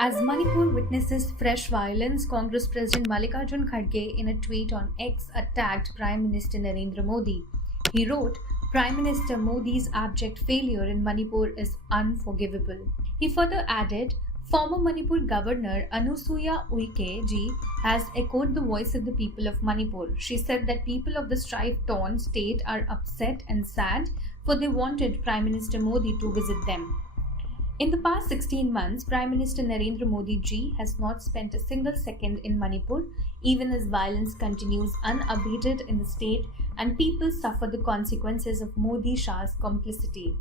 As Manipur witnesses fresh violence, Congress President Mallikarjun Kharge in a tweet on X attacked Prime Minister Narendra Modi. He wrote, Prime Minister Modi's abject failure in Manipur is unforgivable. He further added, former Manipur Governor Anusuya Uike ji has echoed the voice of the people of Manipur. She said that people of the strife-torn state are upset and sad for they wanted Prime Minister Modi to visit them. In the past 16 months, Prime Minister Narendra Modi ji has not spent a single second in Manipur, even as violence continues unabated in the state and people suffer the consequences of Modi Shah's complicity.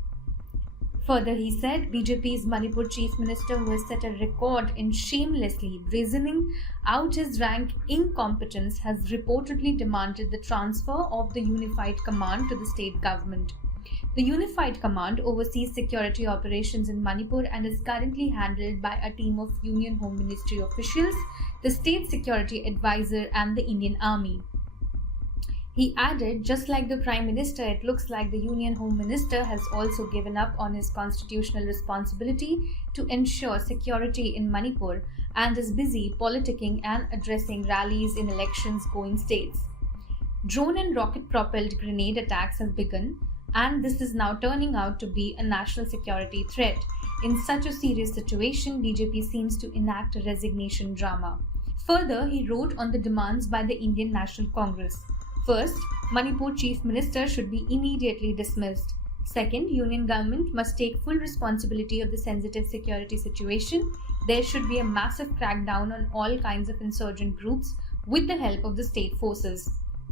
Further, he said, BJP's Manipur Chief Minister, who has set a record in shamelessly brazening out his rank incompetence, has reportedly demanded the transfer of the Unified Command to the state government. The Unified Command oversees security operations in Manipur and is currently handled by a team of Union Home Ministry officials, the State Security Advisor and the Indian Army. He added, just like the Prime Minister, it looks like the Union Home Minister has also given up on his constitutional responsibility to ensure security in Manipur and is busy politicking and addressing rallies in elections-going states. Drone and rocket-propelled grenade attacks have begun, and this is now turning out to be a national security threat. In such a serious situation, BJP seems to enact a resignation drama. Further, he wrote on the demands by the Indian National Congress. First, Manipur Chief Minister should be immediately dismissed. Second, Union Government must take full responsibility of the sensitive security situation. There should be a massive crackdown on all kinds of insurgent groups with the help of the state forces.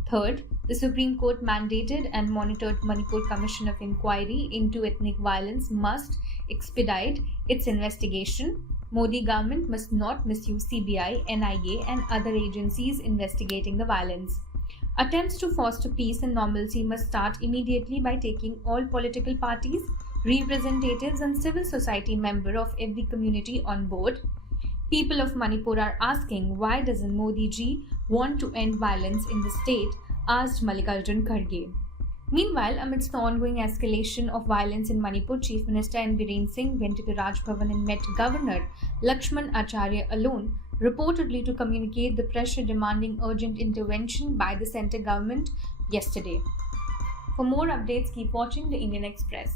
Third, the Supreme Court mandated and monitored Manipur Commission of Inquiry into Ethnic Violence must expedite its investigation. Modi government must not misuse CBI, NIA and other agencies investigating the violence. Attempts to foster peace and normalcy must start immediately by taking all political parties, representatives and civil society members of every community on board. People of Manipur are asking, why doesn't Modi ji want to end violence in the state, asked Mallikarjun Kharge. Meanwhile, amidst the ongoing escalation of violence in Manipur, Chief Minister N. Biren Singh went to the Raj Bhavan and met Governor Lakshman Acharya alone, reportedly to communicate the pressure demanding urgent intervention by the centre government yesterday. For more updates, keep watching the Indian Express.